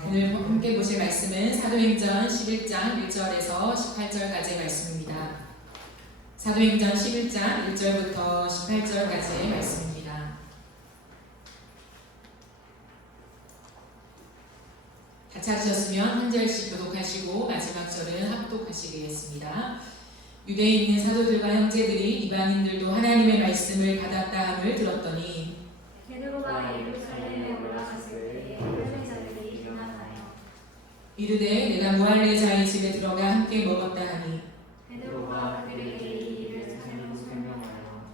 오늘 함께 보실 말씀은 사도행전 11장 1절에서 18절까지의 말씀입니다. 사도행전 11장 1절부터 18절까지의 말씀입니다. 다 찾으셨으면 한 절씩 교독하시고 마지막 절은 합독하시겠습니다. 유대에 있는 사도들과 형제들이 이방인들도 하나님의 말씀을 받았다 함을 들었더니 베드로가 예루살렘에 올라갔을 때에 할례자들이 일어나나요. 이르되 내가 무할례자의 집에 들어가 함께 먹었다 하니 베드로가 그들에게 이 일을 설명하여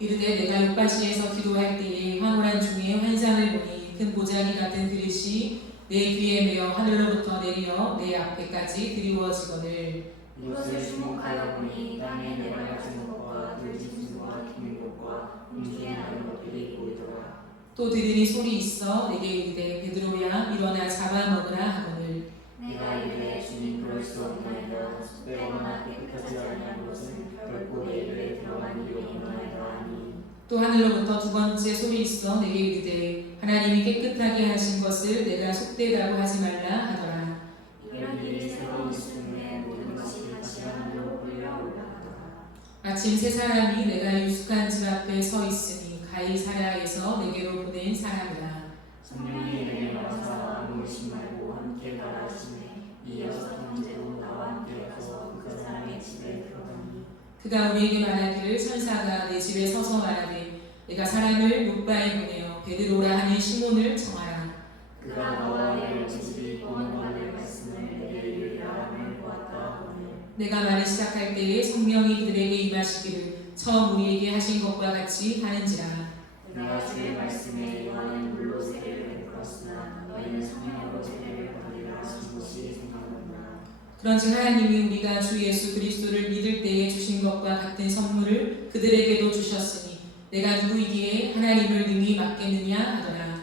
이르되 내가 윗바시에서 기도할 때에 황홀한 중에 환상을 보니 큰 보자기 같은 그릇이 내 귀에 매어 하늘로부터 내려 내 앞에까지 드리워지거늘 이것을 주목하여 보니 땅에 내려앉은 것과 들짐승과 기는 것과 공중에 나는 것들이 보이더라. 또 들으니 소리 있어 내게 이르되 베드로야 일어나 잡아먹으라 하거늘 내가 이르되 주님 그럴 수 없나이다. 숫되거나 깨끗하지 아니한 것은 결코 내 입에 들어간 일이 없나이다 하니 또 하늘로부터 두 번째 소리 있어 내게 이르되 하나님이 깨끗하게 하신 것을 내가 속되다고 하지 말라 하더라. 이런 일이 새로운 즈음에 모든 것이 다시 하늘로 끌려 올라가더라. 마침 세 사람이 내가 유숙한 집 앞에 서 있으니 가이사랴에서 내게로 보낸 사람이라. 성령이 내게 와서 아무 의심 말고 함께 가라 하시매 이 여섯 형제도 나와 함께 가서 그 사람의 집에 들어가니 그가 우리에게 말하기를 천사가 내 집에 서서 말하되 내가 사람을 롯바에 보내어 베드로라 하는 시몬을 청하라. 그가 나와 내 집이 구원받을 말씀을 내게 이르리라 함을 보았다 하거늘 내가 말을 시작할 때에 성령이 그들에게 임하시기를 처음 우리에게 하신 것과 같이 하는지라. 내가 주의 말씀에 요한은 물로 세례를 베풀었으나 너희는 성령으로 세례를 받으리라 하신 것이 생각난다. 그런즉 하나님이 우리가 주 예수 그리스도를 믿을 때에 주신 것과 같은 선물을 그들에게도 주셨으니 내가 누구이기에 하나님을 능히 맡겠느냐 하더라.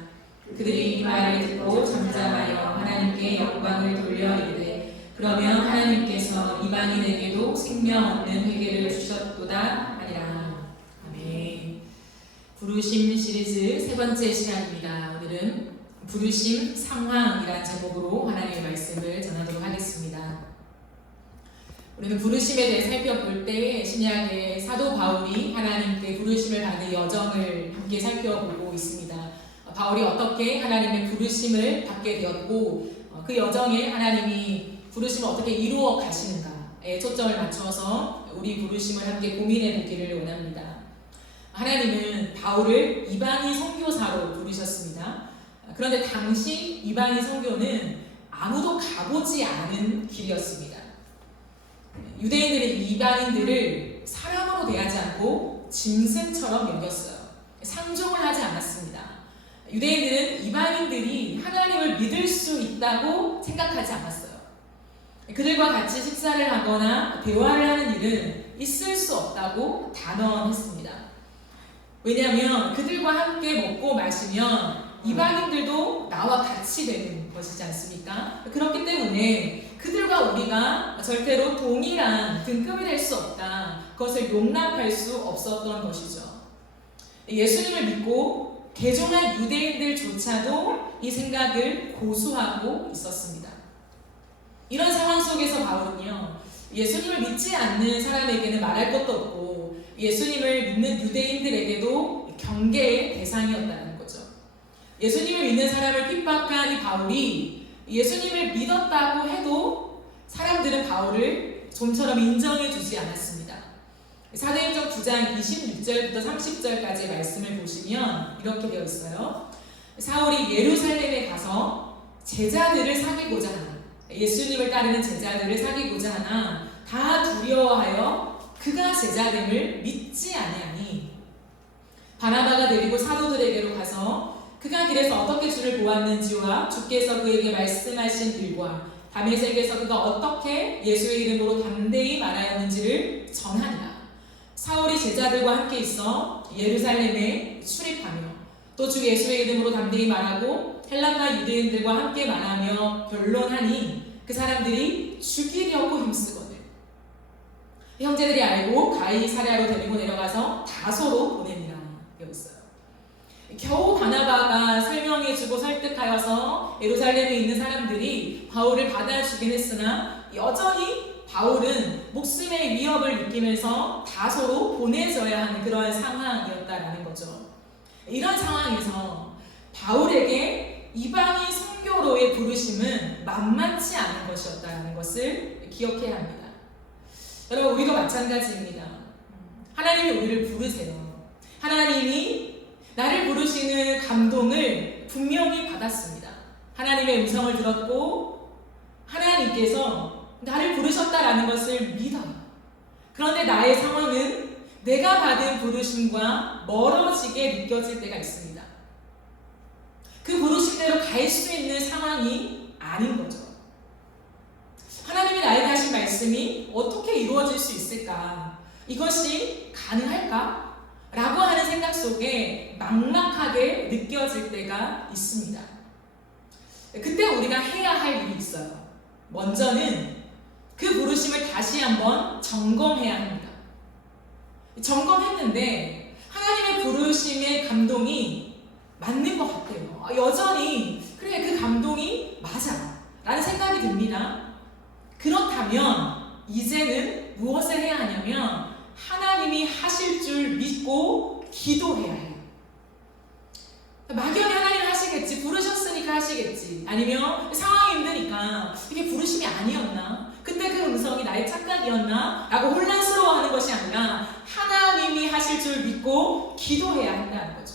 그들이 이 말을 듣고 잠잠하여 하나님께 영광을 돌려 이르되 그러면 하나님께서 이방인에게도 생명 없는 회개를 주셨도다 하니라. 아멘. 부르심 시리즈 세 번째 시간입니다. 오늘은 부르심 상황이라는 제목으로 하나님의 말씀을 전하도록 하겠습니다. 우리는 부르심에 대해 살펴볼 때 신약의 사도 바울이 하나님께 부르심을 받는 여정을 함께 살펴보고 있습니다. 바울이 어떻게 하나님의 부르심을 받게 되었고 그 여정에 하나님이 부르심을 어떻게 이루어 가시는가에 초점을 맞춰서 우리 부르심을 함께 고민해 보기를 원합니다. 하나님은 바울을 이방인 선교사로 부르셨습니다. 그런데 당시 이방인 선교는 아무도 가보지 않은 길이었습니다. 유대인들은 이방인들을 사람으로 대하지 않고 짐승처럼 여겼어요. 상종을 하지 않았습니다. 유대인들은 이방인들이 하나님을 믿을 수 있다고 생각하지 않았어요. 그들과 같이 식사를 하거나 대화를 하는 일은 있을 수 없다고 단언했습니다. 왜냐하면 그들과 함께 먹고 마시면 이방인들도 나와 같이 되는 것이지 않습니까? 그렇기 때문에 그들과 우리가 절대로 동일한 등급이 될 수 없다. 그것을 용납할 수 없었던 것이죠. 예수님을 믿고 개종한 유대인들조차도 이 생각을 고수하고 있었습니다. 이런 상황 속에서 바울은요, 예수님을 믿지 않는 사람에게는 말할 것도 없고 예수님을 믿는 유대인들에게도 경계의 대상이었다는 거죠. 예수님을 믿는 사람을 핍박한 이 바울이 예수님을 믿었다고 해도 사람들은 바울을 좀처럼 인정해 주지 않았습니다. 사도행전 9장 26절부터 30절까지의 말씀을 보시면 이렇게 되어 있어요. 사울이 예루살렘에 가서 제자들을 사귀고자 하나, 예수님을 따르는 제자들을 사귀고자 하나 다 두려워하여 그가 제자됨을 믿지 아니하니 바나바가 데리고 사도들에게로 가서 그가 길에서 어떻게 주를 보았는지와 주께서 그에게 말씀하신 일과 다메섹에서 그가 어떻게 예수의 이름으로 담대히 말하였는지를 전하니라. 사울이 제자들과 함께 있어 예루살렘에 출입하며 또 주 예수의 이름으로 담대히 말하고 헬라파 유대인들과 함께 말하며 변론하니 그 사람들이 죽이려고 힘쓰거든. 형제들이 알고 가이사랴로 데리고 내려가서 다소로 보내니라 되어 있어요. 겨우 바나바가 설명해주고 설득하여서 예루살렘에 있는 사람들이 바울을 받아주긴 했으나 여전히 바울은 목숨의 위협을 느끼면서 다소로 보내져야 하는 그러한 상황이었다라는 거죠. 이런 상황에서 바울에게 이방인 선교로의 부르심은 만만치 않은 것이었다는 것을 기억해야 합니다. 여러분, 우리도 마찬가지입니다. 하나님이 우리를 부르세요. 하나님이 나를 부르시는 감동을 분명히 받았습니다. 하나님의 음성을 들었고 하나님께서 나를 부르셨다라는 것을 믿어요. 그런데 나의 상황은 내가 받은 부르심과 멀어지게 느껴질 때가 있습니다. 그 부르심대로 갈 수 있는 상황이 아닌 거죠. 하나님이 나에게 하신 말씀이 어떻게 이루어질 수 있을까? 이것이 가능할까? 라고 하는 생각 속에 막막하게 느껴질 때가 있습니다. 그때 우리가 해야 할 일이 있어요. 먼저는 그 부르심을 다시 한번 점검해야 합니다. 점검했는데 하나님의 부르심의 감동이 맞는 것 같아요. 여전히 그래, 그 감동이 맞아 라는 생각이 듭니다. 그렇다면 이제는 무엇을 해야 하냐면 하나님이 하실 줄 믿고 기도해야 해요. 막연히 하나님 하시겠지, 부르셨으니까 하시겠지, 아니면 상황이 힘드니까 이게 부르심이 아니었나, 그때 그 음성이 나의 착각이었나 라고 혼란스러워하는 것이 아니라 하나님이 하실 줄 믿고 기도해야 한다는 거죠.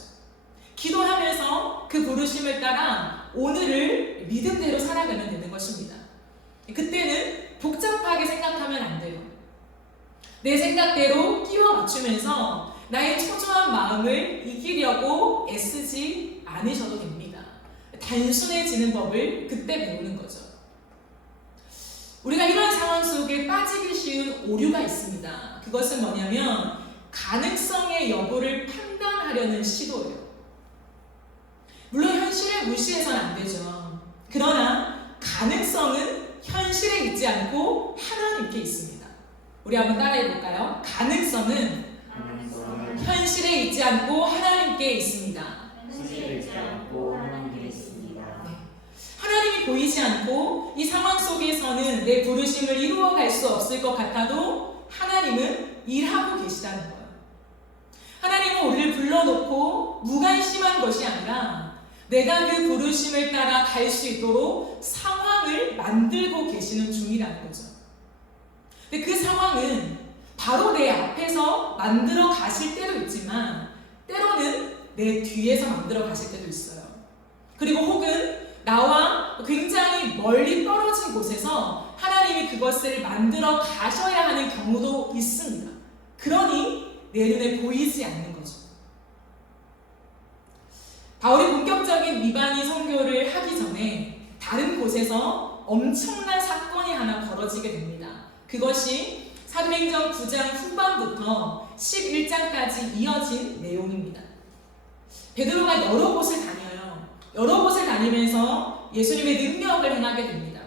기도하면서 그 부르심을 따라 오늘을 믿음대로 살아가면 되는 것입니다. 그때는 복잡하게 생각하면 안 돼요. 내 생각대로 끼워 맞추면서 나의 초조한 마음을 이기려고 애쓰지 않으셔도 됩니다. 단순해지는 법을 그때 배우는 거죠. 우리가 이런 상황 속에 빠지기 쉬운 오류가 있습니다. 그것은 뭐냐면 가능성의 여부를 판단하려는 시도예요. 물론 현실을 무시해서는 안 되죠. 그러나 가능성은 현실에 있지 않고 하나님께 있습니다. 우리 한번 따라해 볼까요? 가능성은 현실에 있지 않고 하나님께 있습니다. 현실에 있지 않고 하나님께 있습니다. 네. 하나님이 보이지 않고 이 상황 속에서는 내 부르심을 이루어갈 수 없을 것 같아도 하나님은 일하고 계시다는 거예요. 하나님은 우리를 불러놓고 무관심한 것이 아니라 내가 그 부르심을 따라 갈 수 있도록 상황을 만들고 계시는 중이라는 거죠. 근데 그 상황은 바로 내 앞에서 만들어 가실 때도 있지만 때로는 내 뒤에서 만들어 가실 때도 있어요. 그리고 혹은 나와 굉장히 멀리 떨어진 곳에서 하나님이 그것을 만들어 가셔야 하는 경우도 있습니다. 그러니 내 눈에 보이지 않는 거죠. 바울이 본격적인 이방인 선교를 하기 전에 다른 곳에서 엄청난 사건이 하나 벌어지게 됩니다. 그것이 사도행전 9장 후반부터 11장까지 이어진 내용입니다. 베드로가 여러 곳을 다녀요. 여러 곳을 다니면서 예수님의 능력을 행하게 됩니다.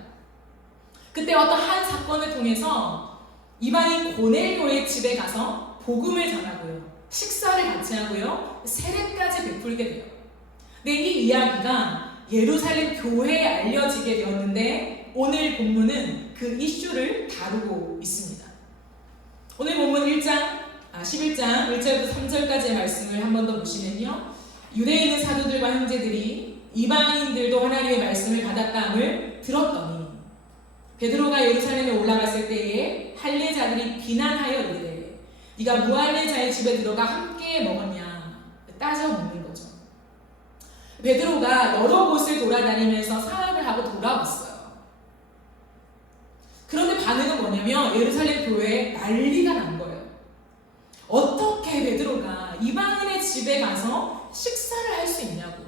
그때 어떤 한 사건을 통해서 이방인 고넬료의 집에 가서 복음을 전하고요, 식사를 같이 하고요, 세례까지 베풀게 돼요. 근데 이 이야기가 예루살렘 교회에 알려지게 되었는데 오늘 본문은 그 이슈를 다루고 있습니다. 오늘 본문 11장 1절부터 3절까지의 말씀을 한 번 더 보시면요, 유대에 있는 사도들과 형제들이 이방인들도 하나님의 말씀을 받았다함을 들었더니 베드로가 예루살렘에 올라갔을 때에 할례자들이 비난하여 이르되 네가 무할례자의 집에 들어가 함께 먹었냐 따져 묻는 거죠. 베드로가 여러 곳을 돌아다니면서 사역을 하고 돌아왔어요. 그런데 반응은 뭐냐면 예루살렘 교회에 난리가 난 거예요. 어떻게 베드로가 이방인의 집에 가서 식사를 할 수 있냐고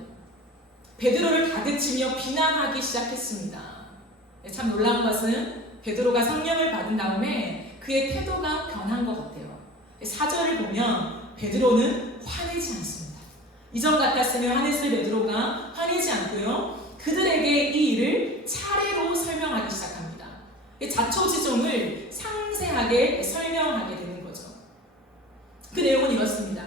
베드로를 다그치며 비난하기 시작했습니다. 참 놀라운 것은 베드로가 성령을 받은 다음에 그의 태도가 변한 것 같아요. 4절을 보면 베드로는 화내지 않습니다. 이전 같았으면 화냈을 베드로가 화내지 않고요, 그들에게 이 일을 차례로 설명하기 시작합니다. 자초지종을 상세하게 설명하게 되는 거죠. 그 내용은 이렇습니다.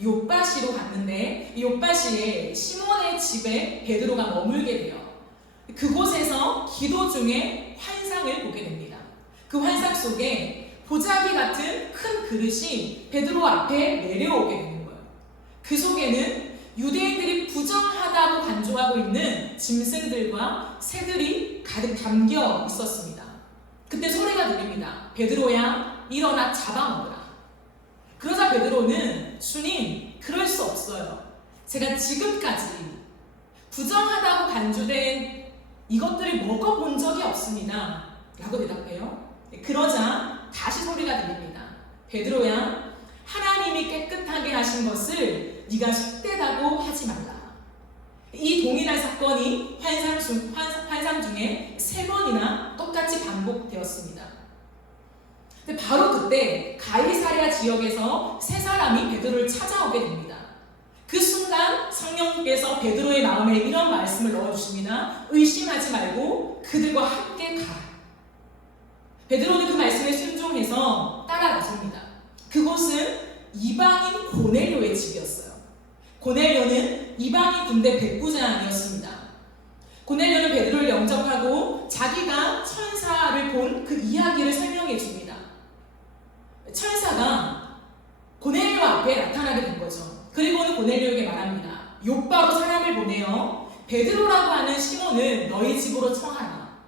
욥바시로 갔는데 이 욥바시에 시몬의 집에 베드로가 머물게 돼요. 그곳에서 기도 중에 환상을 보게 됩니다. 그 환상 속에 보자기 같은 큰 그릇이 베드로 앞에 내려오게 되는 거예요. 그 속에는 유대인들이 부정하다고 간주하고 있는 짐승들과 새들이 가득 담겨 있었습니다. 그때 소리가 들립니다. 베드로야, 일어나 잡아먹으라. 그러자 베드로는 주님, 그럴 수 없어요. 제가 지금까지 부정하다고 간주된 이것들을 먹어본 적이 없습니다. 라고 대답해요. 그러자 다시 소리가 들립니다. 베드로야, 하나님이 깨끗하게 하신 것을 네가 헛되다고 하지 말라. 이 동일한 사건이 환상 중에 3번이나 똑같이 반복되었습니다. 근데 바로 그때 가이사랴 지역에서 3사람이 베드로를 찾아오게 됩니다. 그 순간 성령께서 베드로의 마음에 이런 말씀을 넣어주십니다. 의심하지 말고 그들과 함께 가라. 베드로는 그 말씀에 순종해서 따라나섭니다. 그곳은 이방인 고넬료의 집이었어요. 고넬료는 이방인 군대 백부장이었습니다. 고넬료는 베드로를 영접하고 자기가 천사를 본 그 이야기를 설명해 줍니다. 천사가 고넬료 앞에 나타나게 된 거죠. 그리고는 고넬료에게 말합니다. 욥바로 사람을 보내어 베드로라고 하는 시몬을 너희 집으로 청하라.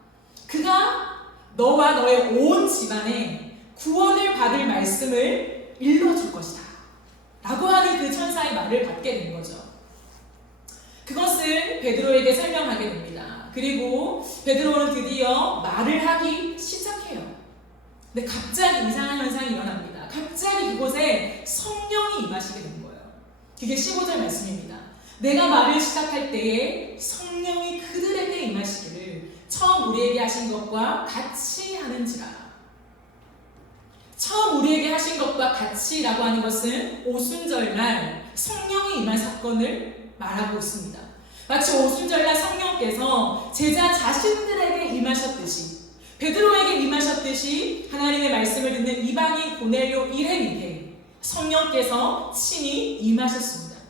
그가 너와 너의 온 집안에 구원을 받을 말씀을 일러줄 것이다. 라고 하는 그 천사의 말을 받게 된 거죠. 그것을 베드로에게 설명하게 됩니다. 그리고 베드로는 드디어 말을 하기 시작해요. 근데 갑자기 이상한 현상이 일어납니다. 갑자기 그곳에 성령이 임하시게 된 거예요. 그게 15절 말씀입니다. 내가 말을 시작할 때에 성령이 그들에게 임하시기를 처음 우리에게 하신 것과 같이 하는지라. 처음 우리에게 하신 것과 같이라고 하는 것은 오순절날 성령이 임한 사건을 말하고 있습니다. 마치 오순절날 성령께서 제자 자신들에게 임하셨듯이, 베드로에게 임하셨듯이 하나님의 말씀을 듣는 이방인 고넬료 일행에게 성령께서 친히 임하셨습니다.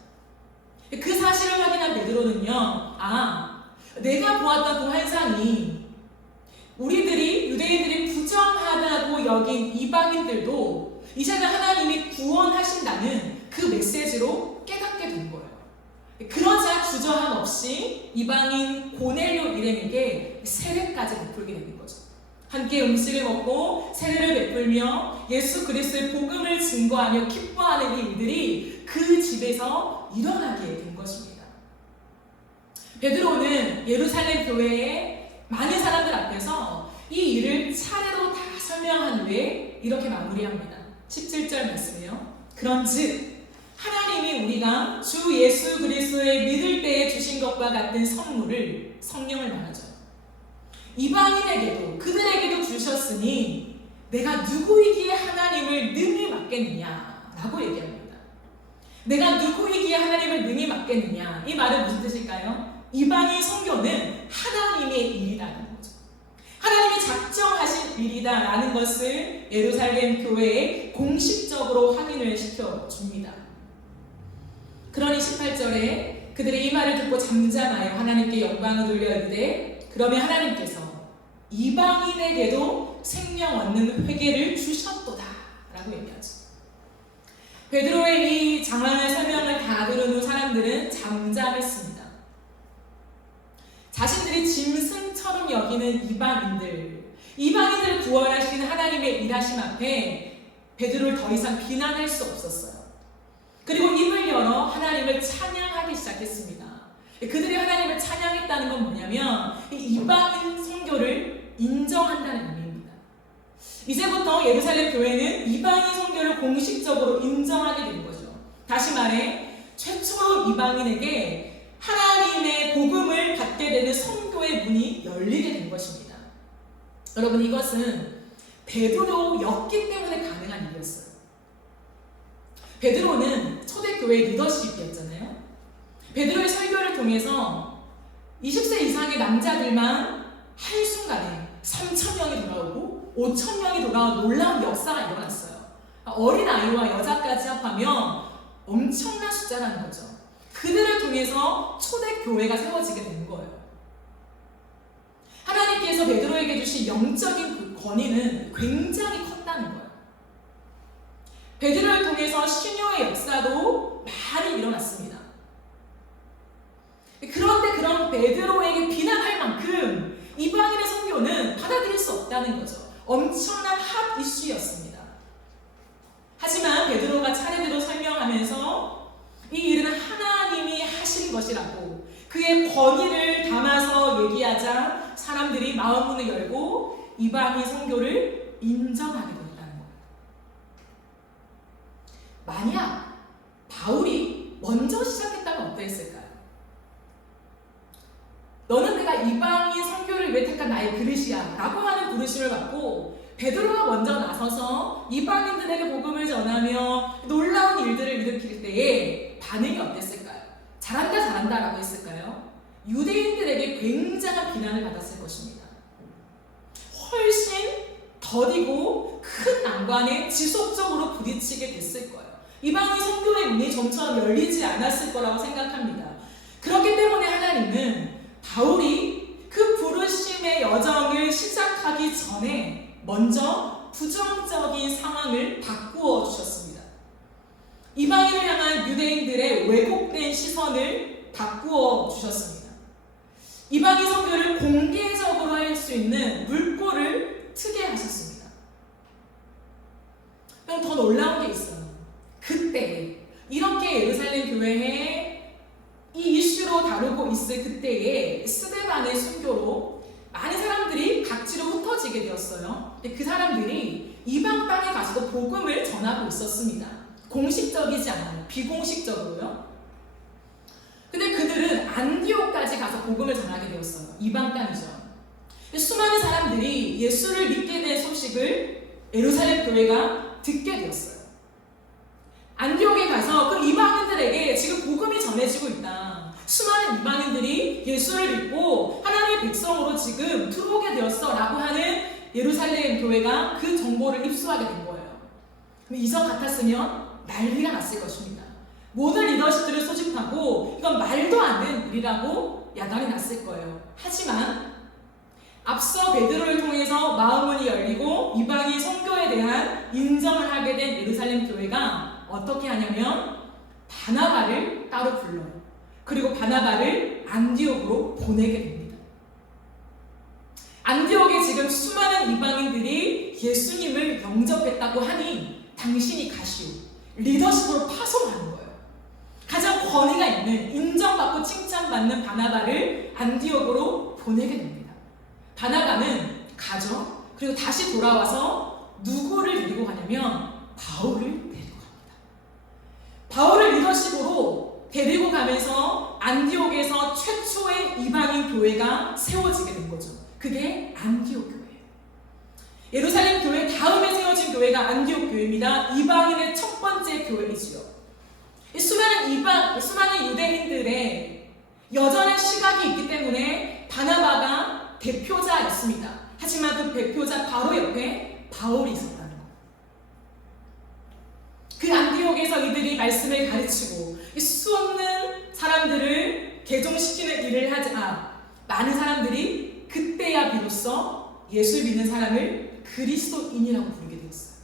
그 사실을 확인한 베드로는요, 내가 보았던 그 환상이 우리들이 유대인들이 부정하다고 여긴 이방인들도 이제는 하나님이 구원하신다는 그 메시지로 깨닫게 된 거예요. 그러자 주저함 없이 이방인 고넬료 일행에게 세례까지 베풀게 되는 거죠. 함께 음식을 먹고 세례를 베풀며 예수 그리스도의 복음을 증거하며 기뻐하는 이 일들이 그 집에서 일어나게 된 것입니다. 베드로는 예루살렘 교회의 많은 사람들 앞에서 이 일을 차례로 다 설명한 후에 이렇게 마무리합니다. 17절 말씀이요. 그런즉 하나님이 우리가 주 예수 그리스도의 믿을 때에 주신 것과 같은 선물을, 성령을 말하죠, 이방인에게도 그들에게도 주셨으니 내가 누구이기에 하나님을 능히 맡겠느냐 라고 얘기합니다. 내가 누구이기에 하나님을 능히 맡겠느냐, 이 말은 무슨 뜻일까요? 이방인 선교는 하나님의 일이라는 거죠. 하나님이 작정하신 일이다라는 것을 예루살렘 교회에 공식적으로 확인을 시켜줍니다. 그러니 18절에 그들의 이 말을 듣고 잠잠하여 하나님께 영광을 돌려 이르되 그러면 하나님께서 이방인에게도 생명 얻는 회개를 주셨도다 라고 얘기하죠. 베드로의 이 장황한 설명을 다 들은 후 사람들은 잠잠했습니다. 자신들이 짐승처럼 여기는 이방인들을 구원하시는 하나님의 일하심 앞에 베드로를 더 이상 비난할 수 없었어요. 그리고 입을 열어 하나님을 찬양하기 시작했습니다. 그들이 하나님을 찬양했다는 건 뭐냐면 이방인 선교를 인정한다는 의미입니다. 이제부터 예루살렘 교회는 이방인 선교를 공식적으로 인정하게 된 거죠. 다시 말해 최초로 이방인에게 하나님의 복음을 받게 되는 선교의 문이 열리게 된 것입니다. 여러분, 이것은 베드로였기 때문에 가능한 일이었어요. 베드로는 초대교회 리더십이었잖아요. 베드로의 설교를 통해서 20세 이상의 남자들만 한순간에 3,000명이 돌아오고 5,000명이 돌아온 놀라운 역사가 일어났어요. 어린아이와 여자까지 합하면 엄청난 숫자라는 거죠. 그들을 통해서 초대교회가 세워지게 된 거예요. 하나님께서 베드로에게 주신 영적인 그 권위는 굉장히 컸다는 거예요. 베드로를 통해서 신유의 역사도 많이 일어났습니다. 그런데 그런 베드로에게 비난할 만큼 이방인의 선교는 받아들일 수 없다는 거죠. 엄청난 핫 이슈였습니다. 하지만 베드로가 차례대로 설명하면서 이 일은 하나님이 하신 것이라고 그의 권위를 담아서 얘기하자 사람들이 마음문을 열고 이방인 선교를 인정하게 된다는 거예요. 만약 바울이 먼저 시작했다면 어땠을까요? 너는 내가 이방인 선교를 위해 택한 나의 그릇이야 라고 하는 부르심을 받고 베드로가 먼저 나서서 이방인들에게 복음을 전하며 놀라운 일들을 일으킬 때에 반응이 어땠을까요? 잘한다 라고 했을까요? 유대인들에게 굉장한 비난을 받았을 것입니다. 훨씬 더디고 큰 난관에 지속적으로 부딪히게 됐을 거예요. 이방인 선교의 문이 좀처럼 열리지 않았을 거라고 생각합니다. 그렇기 때문에 하나님은 바울이 그 부르심의 여정을 시작하기 전에 먼저 부정적인 상황을 바꾸어 주셨습니다. 이방인을 향한 유대인들의 왜곡된 시선을 바꾸어 주셨습니다. 이방인 선교를 공개적으로 할 수 있는 물꼬를 트게 하셨습니다. 그럼 더 놀라운 게 있어요. 그때 이렇게 예루살렘 교회에 이 이슈로 다루고 있을 그때에 스데반의 순교로 많은 사람들이 각지로 흩어지게 되었어요. 근데 그 사람들이 이방 땅에 가서도 복음을 전하고 있었습니다. 공식적이지 않아요. 비공식적으로요. 근데 그들은 안디옥까지 가서 복음을 전하게 되었어요. 이방 땅이죠. 수많은 사람들이 예수를 믿게 된 소식을 예루살렘 교회가 듣게 되었어요. 안디옥에 가서 그 이방인들에게 지금 복음이 전해지고 있다. 수많은 이방인들이 예수를 믿고 하나님의 백성으로 지금 들어오게 되었어 라고 하는 예루살렘 교회가 그 정보를 입수하게 된 거예요. 이전 같았으면 난리가 났을 것입니다. 모든 리더십들을 소집하고 이건 말도 안 되는 일이라고 야단이 났을 거예요. 하지만 앞서 베드로를 통해서 마음문이 열리고 이방인 선교에 대한 인정을 하게 된 예루살렘 교회가 어떻게 하냐면 바나바를 따로 불러요. 그리고 바나바를 안디옥으로 보내게 됩니다. 안디옥에 지금 수많은 이방인들이 예수님을 영접했다고 하니 당신이 가시오. 리더십으로 파송하는 거예요. 가장 권위가 있는 인정받고 칭찬받는 바나바를 안디옥으로 보내게 됩니다. 바나바는 가죠. 그리고 다시 돌아와서 누구를 데리고 가냐면 바울을 데리고 갑니다. 바울을 리더십으로 데리고 가면서 안디옥에서 최초의 이방인 교회가 세워지게 된 거죠. 그게 안디옥 교회예요. 예루살렘 교회 다음에 세워진 교회가 안디옥 교회입니다. 이방인의 첫 번째 교회이지요. 수많은 유대인들의 여전한 시각이 있기 때문에 바나바가 대표자였습니다. 하지만 그 대표자 바로 옆에 바울이 있었다는 것. 그 안디옥에서 이들이 말씀을 가르치고 수없는 사람들을 개종시키는 일을 하자 많은 사람들이 그때야 비로소 예수 믿는 사람을 그리스도인이라고 부르게 되었어요.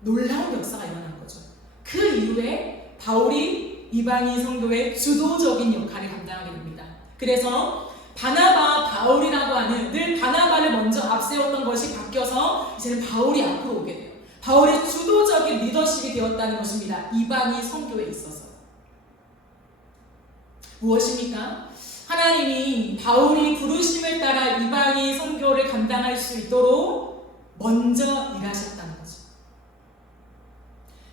놀라운 역사가 일어난 거죠. 그 이후에 바울이 이방인 선교의 주도적인 역할을 감당하게 됩니다. 그래서 바나바, 바울이라고 하는 늘 바나바를 먼저 앞세웠던 것이 바뀌어서 이제는 바울이 앞으로 오게 돼요. 바울의 주도적인 리더십이 되었다는 것입니다. 이방인 선교에 있어서. 무엇입니까? 하나님이 바울이 부르심을 따라 이방인 선교를 감당할 수 있도록 먼저 일하셨다는 거죠.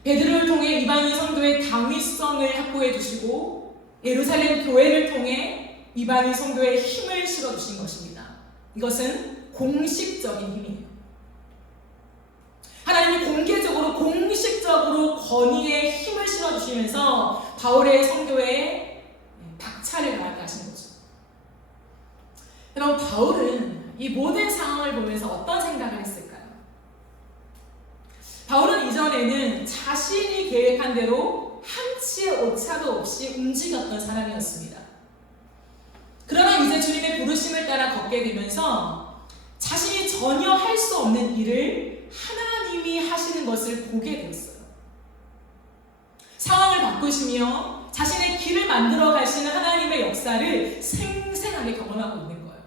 베드로를 통해 이방인 선교의 당위성을 확보해 주시고 예루살렘 교회를 통해 이방인 선교에 힘을 실어주신 것입니다. 이것은 공식적인 힘이에요. 하나님이 공개적으로 공식적으로 권위에 힘을 실어주시면서 바울의 선교에 박차를 가하게 하신 거죠. 여러분, 바울은 이 모든 상황을 보면서 어떤 생각을 했을까요? 바울은 이전에는 자신이 계획한 대로 한 한치의 오차도 없이 움직였던 사람이었습니다. 그러나 이제 주님의 부르심을 따라 걷게 되면서 자신이 전혀 할 수 없는 일을 하나님이 하시는 것을 보게 되었어요. 상황을 바꾸시며 자신의 길을 만들어 가시는 하나님의 역사를 생생하게 경험하고 있는 거예요.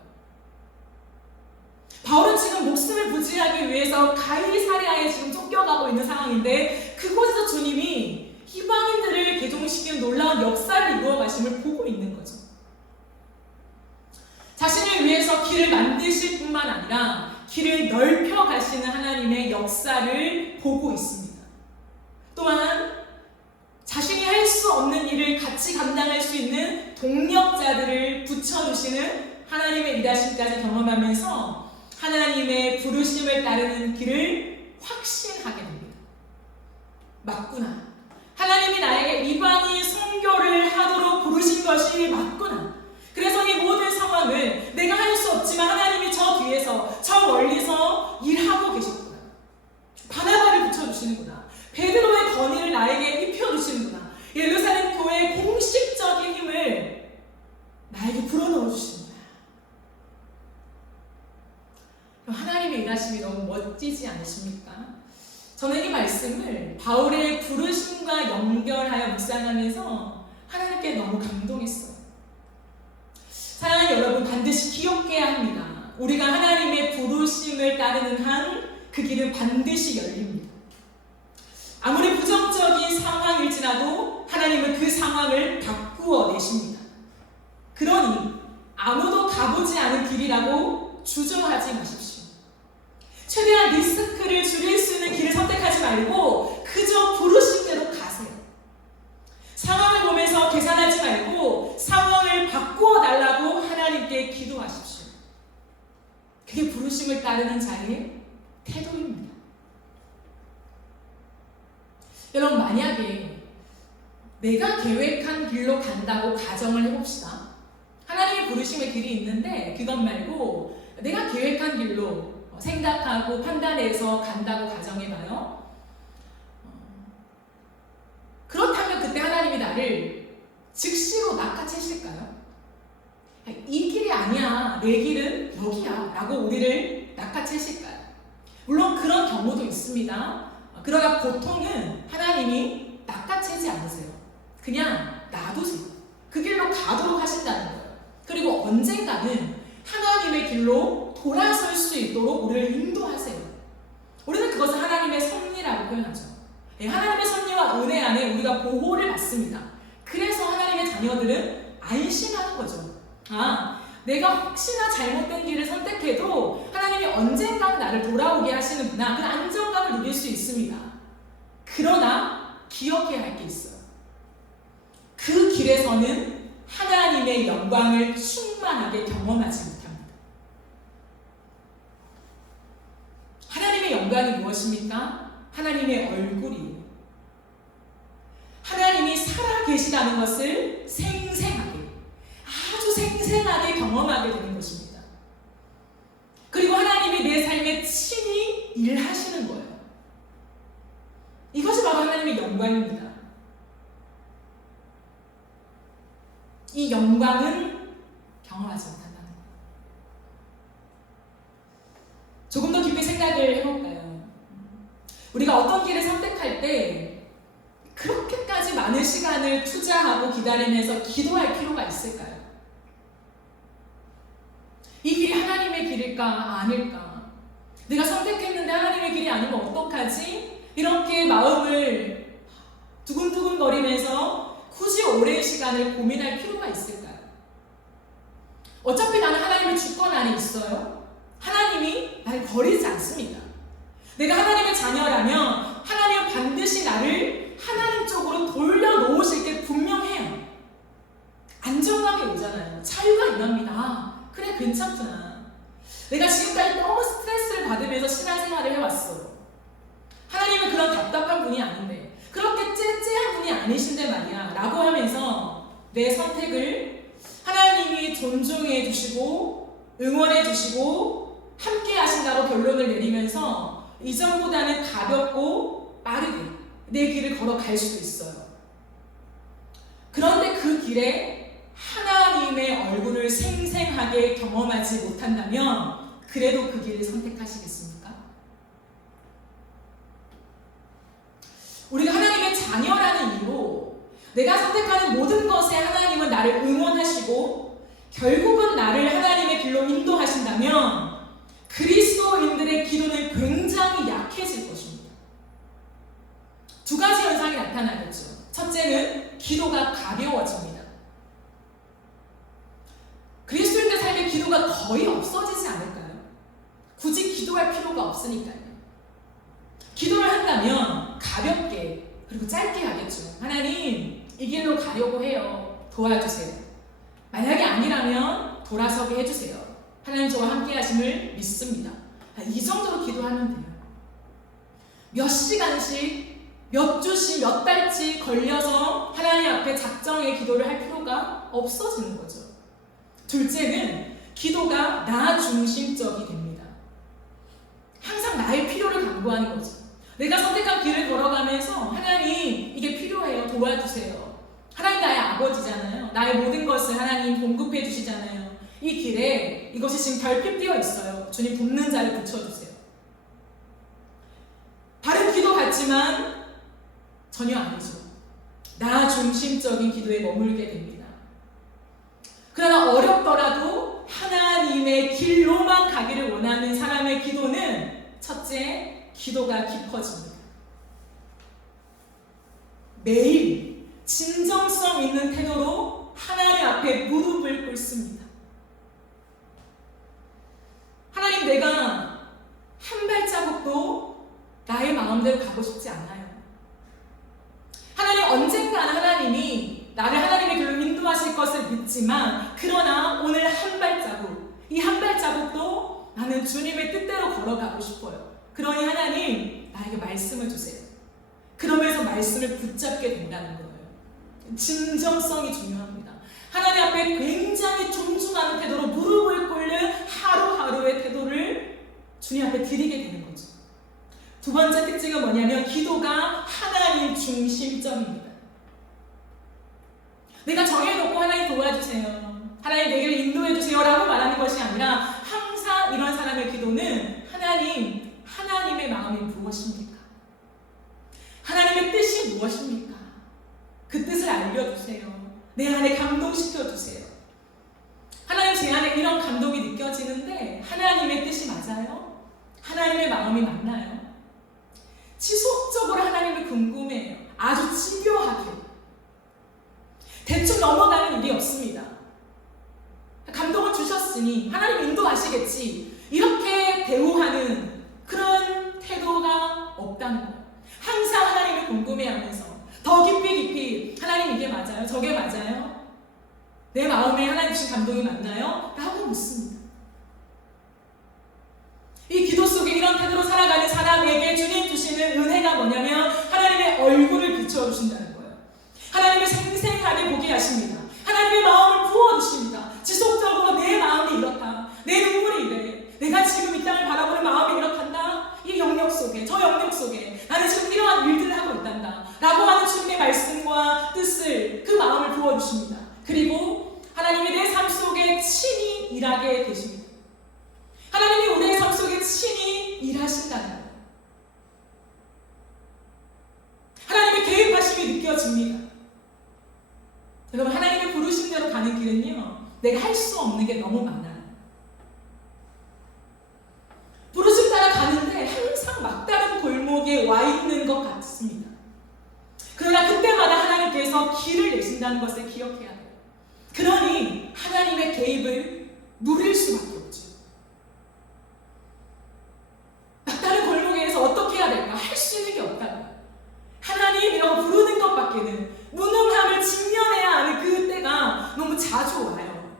바울은 지금 목숨을 부지하기 위해서 가이사랴에 지금 쫓겨가고 있는 상황인데 그곳에서 주님이 이방인들을 개종시키는 놀라운 역사를 이루어 가심을 보고 있는 거죠. 자신을 위해서 길을 만드실 뿐만 아니라 길을 넓혀 가시는 하나님의 역사를 보고 있습니다. 또한 자신이 할 수 없는 일을 같이 감당할 수 있는 동력자들을 붙여주시는 하나님의 일하심까지 경험하면서 하나님의 부르심을 따르는 길을 확신하게 됩니다. 맞구나. 하나님이 나에게 이방인 선교를 하도록 부르신 것이 맞구나. 그래서 이 모든 상황을 내가 할 수 없지만 하나님이 저 뒤에서 저 멀리서 일하고 계셨구나. 바나바를 붙여주시는구나. 베드로의 권위를 나에게 입혀주시는구나. 예루살렘 교회의 공식적인 힘을 나에게 불어넣어 주시는구나. 하나님의 일하심이 너무 멋지지 않으십니까? 저는 이 말씀을 바울의 부르심과 연결하여 묵상하면서 하나님께 너무 감동했어요. 사랑하는 여러분, 반드시 기억해야 합니다. 우리가 하나님의 부르심을 따르는 한 그 길은 반드시 열립니다. 아무리 부정적인 상황일지라도 하나님은 그 상황을 바꾸어 내십니다. 그러니 아무도 가보지 않은 길이라고 주저하지 마십시오. 최대한 리스크를 줄일 수 있는 길을 선택하지 말고 그저 부르심대로 가세요. 상황을 보면서 계산하지 말고 상황을 바꾸어 달라고 하나님께 기도하십시오. 그게 부르심을 따르는 자의 태도입니다. 여러분, 만약에 내가 계획한 길로 간다고 가정을 해봅시다. 하나님의 부르심의 길이 있는데 그것 말고 내가 계획한 길로 생각하고 판단해서 간다고 가정해봐요. 그렇다면 그때 하나님이 나를 즉시로 낚아채실까요? 이 길이 아니야, 내 길은 여기야 라고 우리를 낚아채실까요? 물론 그런 경우도 있습니다. 그러나 보통은 하나님이 낚아채지 않으세요. 그냥 놔두세요. 그 길로 가도록 하신다는 거예요. 그리고 언젠가는 하나님의 길로 돌아설 수 있도록 우리를 인도하세요. 우리는 그것을 하나님의 섭리라고 표현하죠. 하나님의 섭리와 은혜 안에 우리가 보호를 받습니다. 그래서 하나님의 자녀들은 안심하는 거죠. 내가 혹시나 잘못된 길을 선택해도 하나님이 언젠가는 나를 돌아오게 하시는구나. 그 안정감을 누릴 수 있습니다. 그러나 기억해야 할 게 있어요. 그 길에서는 하나님의 영광을 충만하게 경험하지 못합니다. 하나님의 영광이 무엇입니까? 하나님의 얼굴이에요. 하나님이 살아계시다는 것을 아주 생생하게 경험하게 되는 것입니다. 그리고 하나님이 내 삶에 친히 일하시는 거예요. 이것이 바로 하나님의 영광입니다. 이 영광은 경험하지 못한다는 거예요. 조금 더 깊이 생각을 해볼까요? 우리가 어떤 길을 선택할 때 그렇게까지 많은 시간을 투자하고 기다리면서 기도할 필요가 있을까요? 이 길이 하나님의 길일까 아닐까? 내가 선택했는데 하나님의 길이 아니면 어떡하지? 이렇게 마음을 두근두근거리면서 굳이 오랜 시간을 고민할 필요가 있을까요? 어차피 나는 하나님의 주권 안에 있어요. 하나님이 나를 버리지 않습니다. 내가 하나님의 자녀라면 하나님은 반드시 나를 하나님 쪽으로 돌려놓으실 게 분명해요. 안정감이 오잖아요. 자유가 임합니다. 그래, 괜찮구나. 내가 지금까지 너무 스트레스를 받으면서 신앙생활을 해왔어. 하나님은 그런 답답한 분이 아닌데, 그렇게 째째한 분이 아니신데 말이야 라고 하면서 내 선택을 하나님이 존중해 주시고 응원해 주시고 함께 하신다고 결론을 내리면서 이전보다는 가볍고 빠르게 내 길을 걸어갈 수도 있어요. 길에 하나님의 얼굴을 생생하게 경험하지 못한다면 그래도 그 길을 선택하시겠습니까? 우리가 하나님의 자녀라는 이유로 내가 선택하는 모든 것에 하나님은 나를 응원하시고 결국은 나를 하나님의 길로 인도하신다면 그리스도인들의 기도는 굉장히 약해질 것입니다. 두 가지 현상이 나타나겠죠. 첫째는 기도가 가벼워집니다. 그리스도인들 삶에 기도가 거의 없어지지 않을까요? 굳이 기도할 필요가 없으니까요. 기도를 한다면 가볍게 그리고 짧게 하겠죠. 하나님, 이 길로 가려고 해요. 도와주세요. 만약에 아니라면 돌아서게 해주세요. 하나님 저와 함께 하심을 믿습니다. 이 정도로 기도하면 돼요. 몇 시간씩, 몇 주씩, 몇 달치 걸려서 하나님 앞에 작정의 기도를 할 필요가 없어지는 거죠. 둘째는 기도가 나 중심적이 됩니다. 항상 나의 필요를 강구하는 거죠. 내가 선택한 길을 걸어가면서 하나님 이게 필요해요. 도와주세요. 하나님 나의 아버지잖아요. 나의 모든 것을 하나님 공급해 주시잖아요. 이 길에 이것이 지금 결핍 되어 있어요. 주님 돕는 자를 붙여주세요. 다른 기도 같지만 전혀 아니죠. 나 중심적인 기도에 머물게 됩니다. 그러나 어렵더라도 하나님의 길로만 가기를 원하는 사람의 기도는 첫째, 기도가 깊어집니다. 매일 진정성 있는 태도로 하나님 앞에 무릎을 꿇습니다. 하나님, 내가 한 발자국도 나의 마음대로 가고 싶지 않아요. 하나님, 언젠가는 하나님이 나를 하나님의 길로 인도하실 것을 믿지만 그러나 오늘 한 발자국, 이 한 발자국도 나는 주님의 뜻대로 걸어가고 싶어요. 그러니 하나님, 나에게 말씀을 주세요. 그러면서 말씀을 붙잡게 된다는 거예요. 진정성이 중요합니다. 하나님 앞에 굉장히 존중하는 태도로 무릎을 꿇는 하루하루의 태도를 주님 앞에 드리게 되는 거죠. 두 번째 특징은 뭐냐면 기도가 하나님 중심적입니다. 내가 정해놓고 하나님 도와주세요, 하나님 내 길을 인도해주세요 라고 말하는 것이 아니라 항상 이런 사람의 기도는 하나님, 하나님의 마음이 무엇입니까? 하나님의 뜻이 무엇입니까? 그 뜻을 알려주세요. 내 안에 감동시켜주세요. 하나님, 제 안에 이런 감동이 느껴지는데 하나님의 뜻이 맞아요? 하나님의 마음이 맞나요? 지속적으로 하나님을 궁금해해요. 아주 집요하게. 대충 넘어가는 일이 없습니다. 감동을 주셨으니 하나님 인도하시겠지, 이렇게 대우하는 그런 태도가 없다는 거예요. 항상 하나님을 궁금해하면서 더 깊이 하나님 이게 맞아요? 저게 맞아요? 내 마음에 하나님 주신 감동이 맞나요? 라고 묻습니다. 이 기도 속에 이런 태도로 살아가는 사람에게 주님 주시는 은혜가 뭐냐면 하나님의 얼굴을 비춰주신다는 거예요. 하나님을 생생하게 보게 하십니다. 하나님의 마음을 부어주십니다. 지속적으로 내 마음이 이렇다, 내 눈물이 이래, 내가 지금 이 땅을 바라보는 마음이 이렇단다, 이 영역 속에, 저 영역 속에 나는 지금 이러한 일들을 하고 있단다 라고 하는 주님의 말씀과 뜻을, 그 마음을 부어주십니다. 그리고 하나님이 내 삶 속에 친히 일하게 되십니다. 하나님이 우리의 삶 속에 친히 일하신다는 거예요. 하나님의 개입하심이 느껴집니다. 여러분, 하나님의 부르신 대로 가는 길은요, 내가 할 수 없는 게 너무 많아요. 부르심 따라 가는데 항상 막다른 골목에 와 있는 것 같습니다. 그러나 그때마다 하나님께서 길을 내신다는 것을 기억해야 돼요. 그러니 하나님의 개입을 누릴 수밖에 없죠. 막다른 골목에서 어떻게 해야 될까? 할 수 있는 게 없다고요. 하나님이라고 부르는 것밖에는, 무능함을 직면해야 하는 그때가 너무 자주 와요.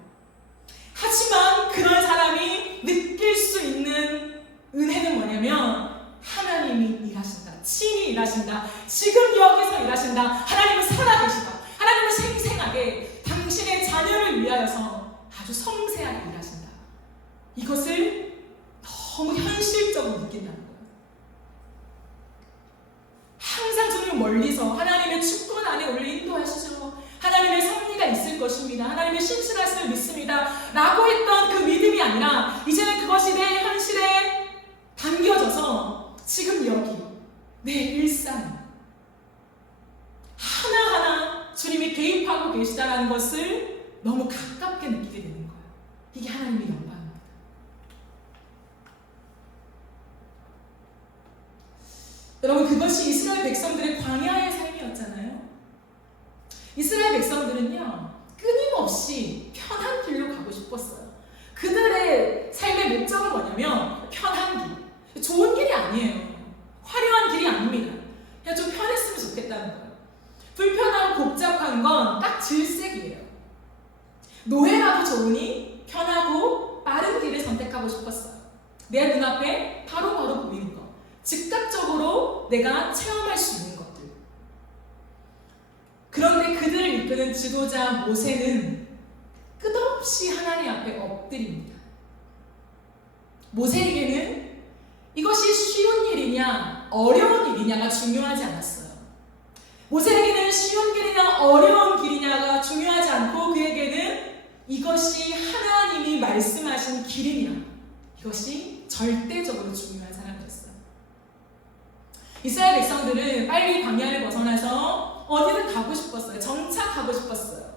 하지만 그런 사람이 느낄 수 있는 은혜는 뭐냐면 하나님이 일하신다, 친히 일하신다, 지금 여기서 일하신다, 하나님은 살아계시다, 하나님은 생생하게 당신의 자녀를 위하여서 아주 섬세하게 일하신다. 이것을 너무 현실적으로 느낀다는 거예요. 항상 주님 멀리서 하나님의 주권 안에 우리 인도하시죠. 하나님의 섭리가 있을 것입니다. 하나님의 신실하심을 믿습니다. 라고 했던 그 믿음이 아니라 이제는 그것이 내 현실에 담겨져서 지금 여기 내 일상 하나하나 주님이 개입하고 계시다는 것을 너무 가깝게 느끼게 되는 거예요. 이게 하나님의 영광입니다. 여러분, 그것이 이스라엘 백성들의 광야의 삶이었잖아요. 이스라엘 백성들은요, 끊임없이 편한 길로 가고 싶었어요. 그들의 삶의 목적은 뭐냐면 편한 길, 좋은 길이 아니에요. 화려한 길이 아닙니다. 그냥 좀 편했으면 좋겠다는 거예요. 불편하고 복잡한 건 딱 질색이에요. 노예라도 좋으니 편하고 빠른 길을 선택하고 싶었어요. 내 눈앞에 바로바로 보이는 것, 즉각적으로 내가 체험할 수 있는 것들. 그런데 그들을 이끄는 지도자 모세는 끝없이 하나님 앞에 엎드립니다. 모세에게는 이것이 쉬운 일이냐 어려운 일이냐가 중요하지 않았어요. 모세에게는 쉬운 길이냐 어려운 길이냐가 중요하지 않고 그에게는 이것이 하나님이 말씀하신 길이냐, 이것이 절대적으로 중요한 사람이었어요. 이스라엘 백성들은 빨리 광야를 벗어나서 어디든 가고 싶었어요. 정착하고 싶었어요.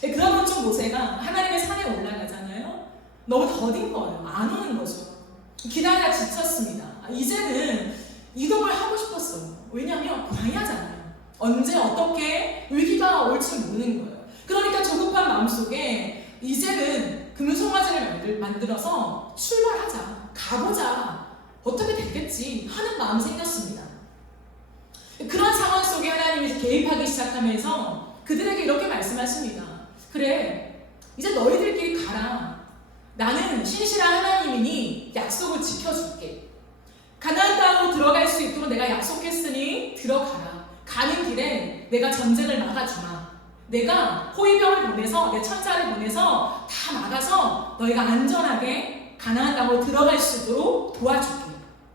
그러던 중 모세가 하나님의 산에 올라가잖아요. 너무 더딘 거예요. 안 오는 거죠. 기다리다 지쳤습니다. 이제는 이동을 하고 싶었어요. 왜냐하면 광야잖아요. 언제 어떻게 위기가 올지 모르는 거예요. 그러니까 조급한 마음속에 이제는 금송아지를 만들어서 출발하자, 가보자, 어떻게 됐겠지 하는 마음이 생겼습니다. 그런 상황 속에 하나님이 개입하기 시작하면서 그들에게 이렇게 말씀하십니다. 그래, 이제 너희들끼리 가라. 나는 신실한 하나님이니 약속을 지켜줄게. 가나안 땅으로 들어갈 수 있도록 내가 약속했으니 들어가라. 가는 길에 내가 전쟁을 막아주마. 내가 호위병을 보내서, 내 천사를 보내서 다 막아서 너희가 안전하게 가나안 땅으로 들어갈 수 있도록 도와줄게.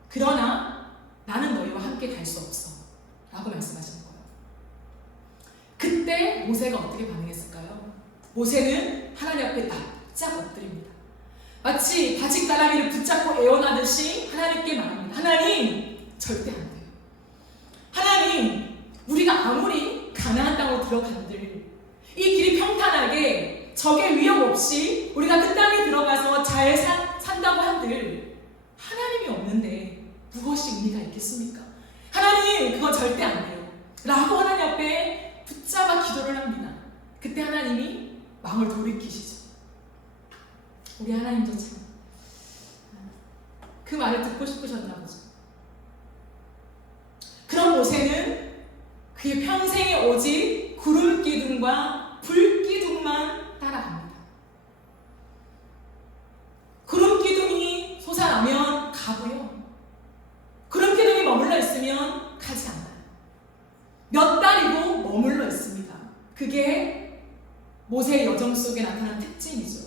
그러나 나는 너희와 함께 갈 수 없어. 라고 말씀하시는 거예요. 그때 모세가 어떻게 반응했을까요? 모세는 하나님 앞에 납작 엎드립니다. 마치 바짓가랑이를 붙잡고 애원하듯이 하나님께 말합니다. 하나님, 절대 안 돼요. 하나님, 우리가 아무리 가나안 땅으로 들어간들 이 길이 평탄하게 적의 위협 없이 우리가 그 땅에 들어가서 잘 산다고 한들 하나님이 없는데 무엇이 의미가 있겠습니까? 하나님, 그건 절대 안 돼요. 라고 하나님 앞에 붙잡아 기도를 합니다. 그때 하나님이 마음을 돌이키시죠. 우리 하나님도 참 그 말을 듣고 싶으셨나 보죠. 그런 모세는 그의 평생에 오직 구름 기둥과 불 기둥만 따라갑니다. 구름 기둥이 솟아나면 가고요. 구름 기둥이 머물러 있으면 가지 않아요. 몇 달이고 머물러 있습니다. 그게 모세의 여정 속에 나타난 특징이죠.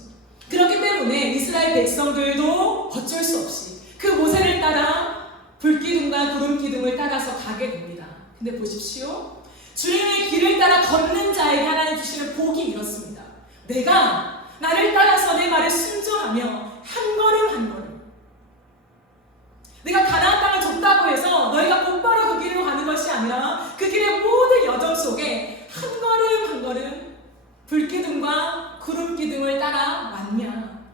그렇기 때문에 이스라엘 백성들도 어쩔 수 없이 그 모세를 따라 불기둥과 구름기둥을 따라서 가게 됩니다. 근데 보십시오. 주님의 길을 따라 걷는 자에게 하나님 주시는 복이 이렇습니다. 내가 나를 따라서 내 말에 순종하며 한 걸음 한 걸음, 내가 가나안 땅을 줬다고 해서 너희가 곧바로 그 길로 가는 것이 아니라 그 길의 모든 여정 속에 한 걸음 한 걸음 불기둥과 구름기둥을 따라 왔냐.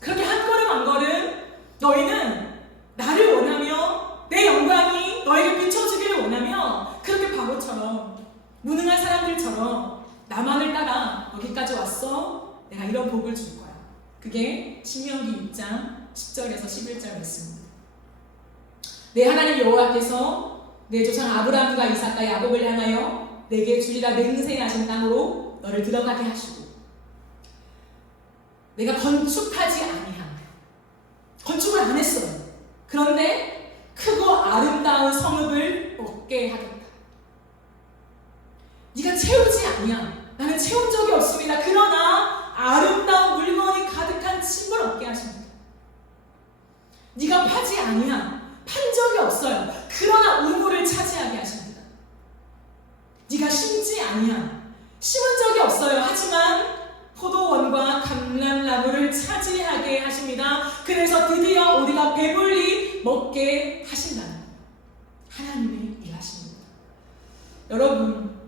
그렇게 한 걸음 한 걸음 너희는 나를 원하며 내 영광이 너에게 비춰주기를 원하며 그렇게 바보처럼 무능한 사람들처럼 나만을 따라 여기까지 왔어. 내가 이런 복을 줄 거야. 그게 신명기 6장 10절에서 11절 말씀입니다. 내 하나님 여호와께서 내 조상 아브라함과 이삭과 야곱을 향하여 내게 주리라 맹세하신 땅으로 너를 들어가게 하시고 내가 건축하지 아니함. 건축을 안 했어요. 그런데 크고 아름다운 성읍을 얻게 하겠다. 네가 채우지 아니함. 나는 채운 적이 없습니다. 그러나 아름다운 물건이 가득한 집을 얻게 하십니다. 네가 파지 아니함. 판 적이 없어요. 그러나 우물을 차지하게 하십니다. 네가 심지 아니함. 심은 적이 없어요. 하지만 포도원과 감람나무를 차지하게 하십니다. 그래서 드디어 우리가 배불리 먹게 하신다는 거예요. 하나님의 일하십니다. 여러분,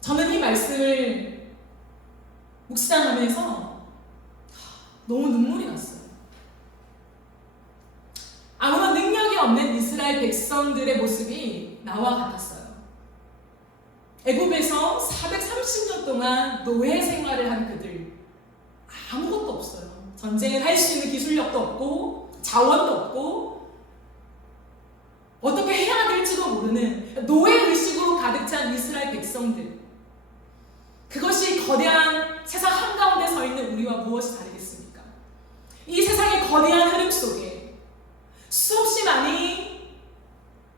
저는 이 말씀을 묵상하면서 너무 눈물이 났어요. 아무런 능력이 없는 이스라엘 백성들의 모습이 나와 같았어요. 애굽에서 430년 동안 노예 생활을 한 그들, 아무것도 없어요. 전쟁을 할 수 있는 기술력도 없고 자원도 없고 어떻게 해야 될지도 모르는 노예 의식으로 가득 찬 이스라엘 백성들, 그것이 거대한 세상 한가운데 서 있는 우리와 무엇이 다르겠습니까? 이 세상의 거대한 흐름 속에 수없이 많이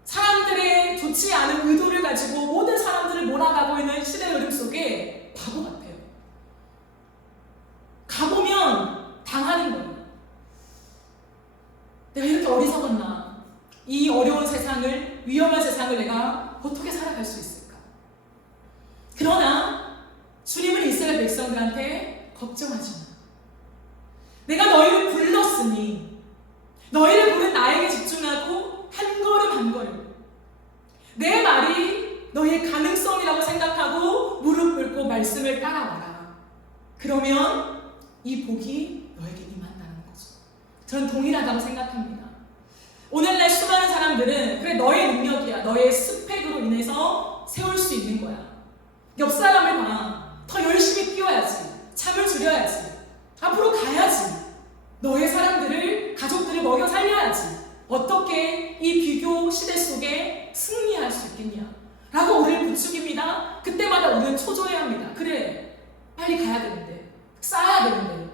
사람들의 좋지 않은 의도를 가지고 모든 사람들을 몰아가고 있는 시대의 흐름 속에 바보 같아요. 가보면 당하는 거예요. 내가 이렇게 어리석었나? 이 어려운 세상을, 위험한 세상을 내가 어떻게 살아갈 수 있을까? 그러나 주님은 이스라엘 백성들한테 걱정하지 마. 내가 너희를 불렀으니 너희를 부른 나에게 집중하고 한 걸음 한 걸음 내 말이 너희의 가능성이라고 생각하고 무릎 꿇고 말씀을 따라와라. 그러면 이 복이 너에게 임한다는 거죠. 저는 동일하다고 생각합니다. 오늘날 수많은 사람들은 그래 너의 능력이야, 너의 스펙으로 인해서 세울 수 있는 거야. 옆 사람을 봐. 더 열심히 뛰어야지. 잠을 줄여야지. 앞으로 가야지. 너의 사람들을, 가족들을 먹여 살려야지. 어떻게 이 비교 시대 속에 승리할 수 있겠냐? 라고 우리를 부추깁니다. 그때마다 우리는 초조해야 합니다. 그래, 빨리 가야 되는데, 쌓아야 되는데,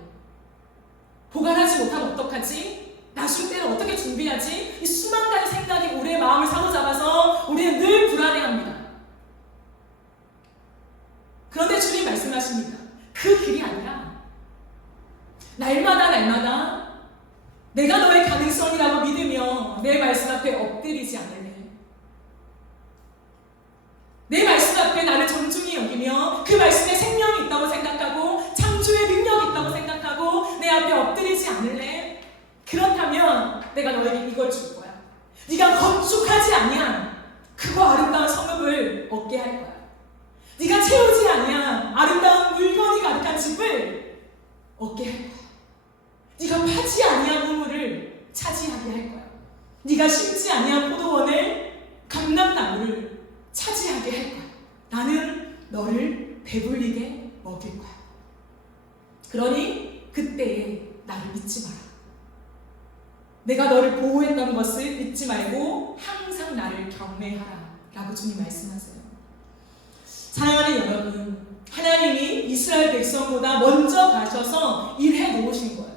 보관하지 못하면 어떡하지? 나중 때는 어떻게 준비하지? 이 수만 가지 생각이 우리의 마음을 사로잡아서 우리는 늘 불안해합니다. 그런데 주님 말씀하십니다. 그 길이 아니라 날마다 내가 너의 가능성이라고 믿으며 내 말씀 앞에 엎드리지 않을래. 내 말씀 앞에 나를 존중히 여기며 그 말씀에 생명이 있다고 생각하고 창조의 능력이 있다고 생각하고 내 앞에 엎드리지 않을래. 그렇다면 내가 너에게 이걸 줄 거야. 네가 건축하지 아니한 크고 아름다운 성읍을 얻게 할 거야. 네가 채우지 아니한 아름다운 물건이 가득한 집을 얻게 할 거야. 네가 파지 아니한 우물을 차지하게 할 거야. 네가 심지 아니한 포도원을, 감람나무를 차지하게 할 거야. 나는 너를 배불리게 먹일 거야. 그러니 그때에 나를 잊지 마라. 내가 너를 보호했던 것을 잊지 말고 항상 나를 경외하라 라고 주님 말씀하세요. 사랑하는 여러분, 하나님이 이스라엘 백성보다 먼저 가셔서 일해 놓으신 거예요.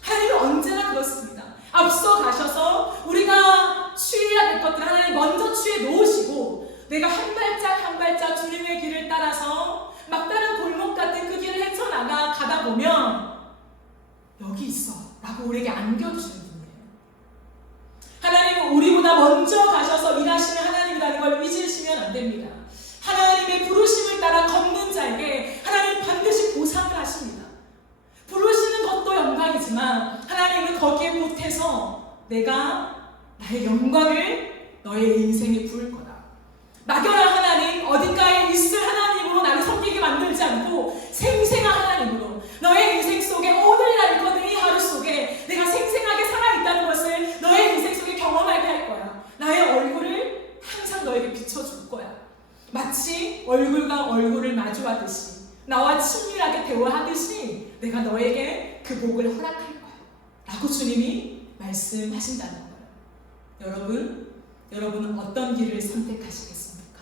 하나님은 언제나 그렇습니다. 앞서 가셔서 우리가 취해야 될 것들을 하나님 먼저 취해 놓으시고 내가 한 발짝 한 발짝 주님의 길을 따라서 막다른 골목 같은 그 길을 헤쳐나가 가다 보면 여기 있어 라고 우리에게 안겨주시는 분이에요. 하나님은 우리보다 먼저 가셔서 일하시는 하나님이라는 걸 잊으시면 안 됩니다. 하나님의 부르심을 따라 걷는 자에게 하나님 반드시 보상을 하십니다. 부르시는 것도 영광이지만 하나님은 거기에 보태서 내가 나의 영광을 너의 인생에 부을 거다. 막연한 하나님, 어딘가에 있을 하나님으로 나를 섬기게 만들지 않고 생생한 하나님으로 너의 인생 속에 오늘이라는 것, 이 하루 속에 내가 생생하게 살아있다는 것을 너의 인생 속에 경험하게 할 거야. 나의 얼굴을 항상 너에게 비춰줄 거야. 마치 얼굴과 얼굴을 마주하듯이 나와 친밀하게 대화하듯이 내가 너에게 그 복을 허락할 거야 라고 주님이 말씀하신다는 거예요. 여러분은 어떤 길을 선택하시겠습니까?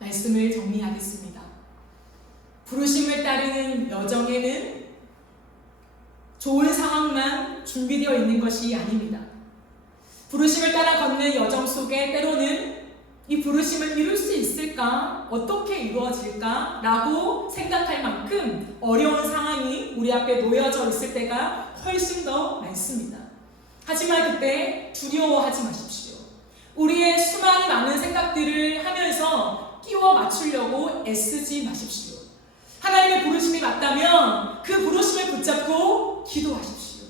말씀을 정리하겠습니다. 부르심을 따르는 여정에는 좋은 상황만 준비되어 있는 것이 아닙니다. 부르심을 따라 걷는 여정 속에 때로는 이 부르심을 이룰 수 있을까? 어떻게 이루어질까? 라고 생각할 만큼 어려운 상황이 우리 앞에 놓여져 있을 때가 훨씬 더 많습니다. 하지만 그때 두려워하지 마십시오. 우리의 수많은 세상의 많은 생각들을 하면서 끼워 맞추려고 애쓰지 마십시오. 하나님의 부르심이 맞다면 그 부르심을 붙잡고 기도하십시오.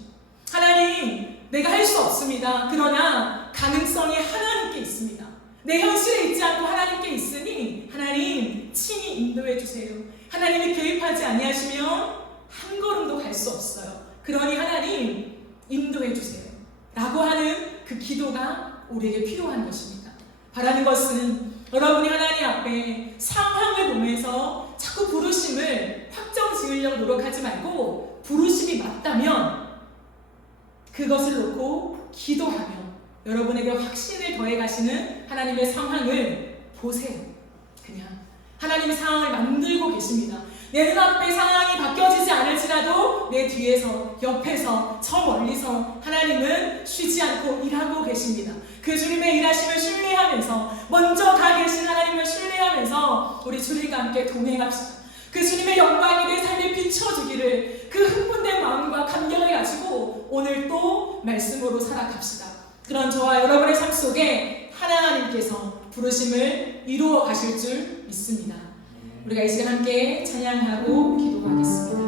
하나님, 내가 할 수 없습니다. 그러나 가능성이 하나님께 있습니다. 내 현실에 있지 않고 하나님께 있으니 하나님 친히 인도해 주세요. 하나님이 개입하지 아니하시면 한 걸음도 갈 수 없어요. 그러니 하나님 인도해 주세요 라고 하는 그 기도가 우리에게 필요한 것입니다. 바라는 것은 여러분이 하나님 앞에 상황을 보면서 자꾸 부르심을 확정 지으려고 노력하지 말고 부르심이 맞다면 그것을 놓고 기도하며 여러분에게 확신을 더해 가시는 하나님의 상황을 보세요. 그냥 하나님의 상황을 만들고 계십니다. 내 눈앞에 상황이 바뀌어지지 않을지라도 내 뒤에서, 옆에서, 저 멀리서 하나님은 쉬지 않고 일하고 계십니다. 그 주님의 일하심을 신뢰하면서, 먼저 가 계신 하나님을 신뢰하면서 우리 주님과 함께 동행합시다. 그 주님의 영광이 내 삶에 비춰주기를, 그 흥분된 마음과 감격을 가지고 오늘 또 말씀으로 살아갑시다. 그런 저와 여러분의 삶 속에 하나님께서 부르심을 이루어 가실 줄 믿습니다. 우리가 이 시간 함께 찬양하고 기도하겠습니다.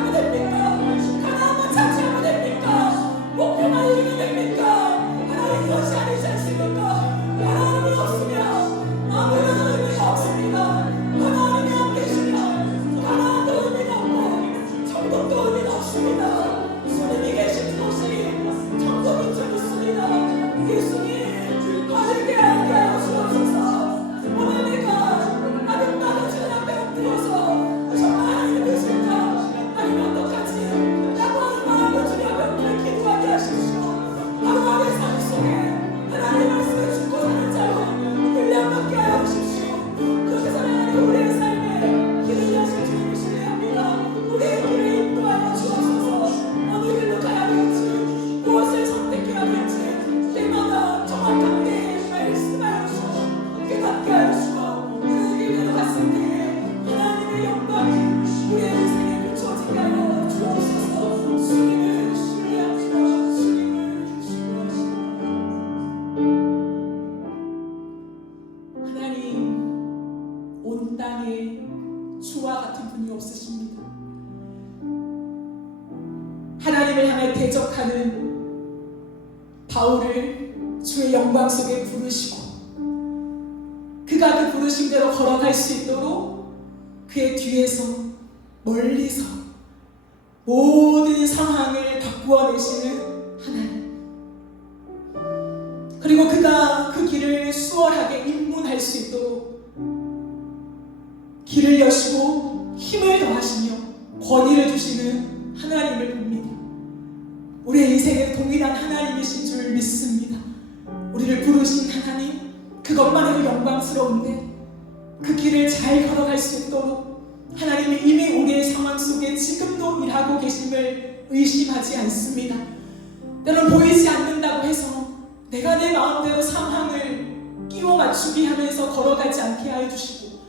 하나님의 없습니다. 주님이 계신 곳이 천국인 줄 믿습니다. 예수님 바르게 알게 하여 주옵소서. 오늘 내가 아름다운 주님 앞에 엎드려서 정말 하나님 되실까? 아니면 어떡하지? 라고 하는 마음으로 주님 앞에 엎드려 기도하게 하십시오. 하루하루의 삶 속에 하나님의 말씀을 듣고 사는 자로 훈련받게 하여 주십시오. 그렇게 살아가는 우리의 삶에 길을 여실 주님을 신뢰합니다. 우리의 길을 인도하여 주옵소서. 어느 길로 가야 될지, 무엇을 선택해야 될지 때마다 정확하게 말씀하여 주시고 깨닫게 하여 주시고 그 길대로 갔을 때 하나님의 영광이 우리의 인생에 비춰지게 하여 주옵소서. 주님을 신뢰합니다. 주님을 신뢰합니다. 하나님, 온 땅에 주와 같은 분이 없으십니다. 하나님을 향해 대적하는 바울을 주의 영광 속에 부르시고 그가 그 부르심대로 걸어갈 수 있도록 그의 뒤에서 멀리서 모든 상황을 바꾸어내시는 하나님, 그리고 그가 그 길을 수월하게 입문할 수 있도록 길을 여시고 힘을 더하시며 권위를 주시는 하나님을 봅니다. 우리의 인생에 동일한 하나님이신 줄 믿습니다. 우리를 부르신 하나님, 그것만 해도 영광스러운데 그 길을 잘 걸어갈 수 있도록 하나님이 이미 우리의 상황 속에 지금도 일하고 계심을 의심하지 않습니다. 때론 보이지 않는다고 해서 내가 내 마음대로 상황을 끼워 맞추기 하면서 걸어가지 않게 하여 주시고,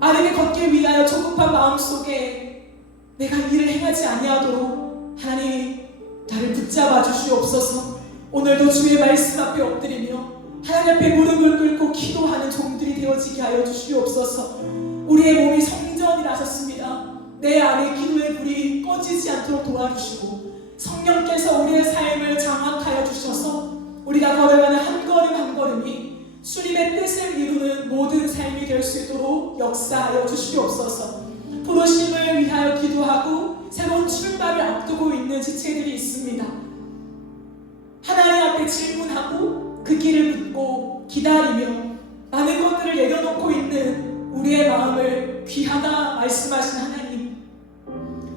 빠르게 걷기 위하여 조급한 마음속에 내가 일을 행하지 아니하도록 하나님 나를 붙잡아 주시옵소서. 오늘도 주의 말씀 앞에 엎드리며 하나님 앞에 무릎을 꿇고 기도하는 종들이 되어지게 하여 주시옵소서. 우리의 몸이 성전이라셨습니다. 내 안에 기도의 불이 꺼지지 않도록 도와주시고 성령께서 우리의 삶을 장악하여 주셔서 우리가 걸어가는 한 걸음 한 걸음이 주님의 뜻을 이루는 모든 삶이 될 수 있도록 역사하여 주시옵소서. 부르심을 위하여 기도하고 새로운 출발을 앞두고 있는 지체들이 있습니다. 하나님 앞에 질문하고 그 길을 묻고 기다리며 많은 것들을 내려놓고 있는 우리의 마음을 귀하다 말씀하신 하나님,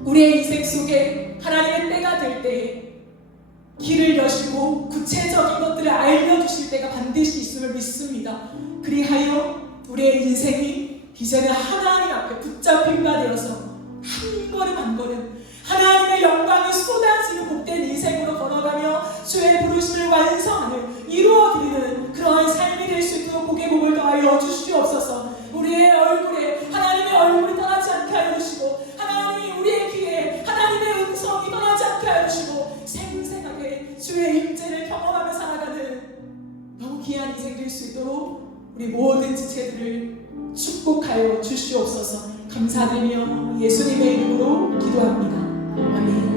우리의 인생 속에 하나님의 때가 될 때에 길을 여시고 구체적인 것들을 알려주실 때가 반드시 있음을 믿습니다. 그리하여 우리의 인생이 이제는 하나님 앞에 붙잡힌 바 되어서 한 걸음 한 걸음 하나님의 영광이 쏟아지는 복된 인생으로 걸어가며 주의 부르심을 완성하는, 이루어드리는 그러한 삶이 될 수 있도록 복의 복을 더하여 주시옵소서. 우리의 얼굴에 하나님의 얼굴이 떠나지 않게 하여 주시고, 하나님이 우리의 귀에 하나님의 음성이 떠나지 않게 하여 주시고, 생생하게 주의 임재를 경험하며 살아가는 너무 귀한 인생 될 수 있도록 우리 모든 지체들을 축복하여 주시옵소서. 감사드리며 예수님의 이름으로 기도합니다. 아멘.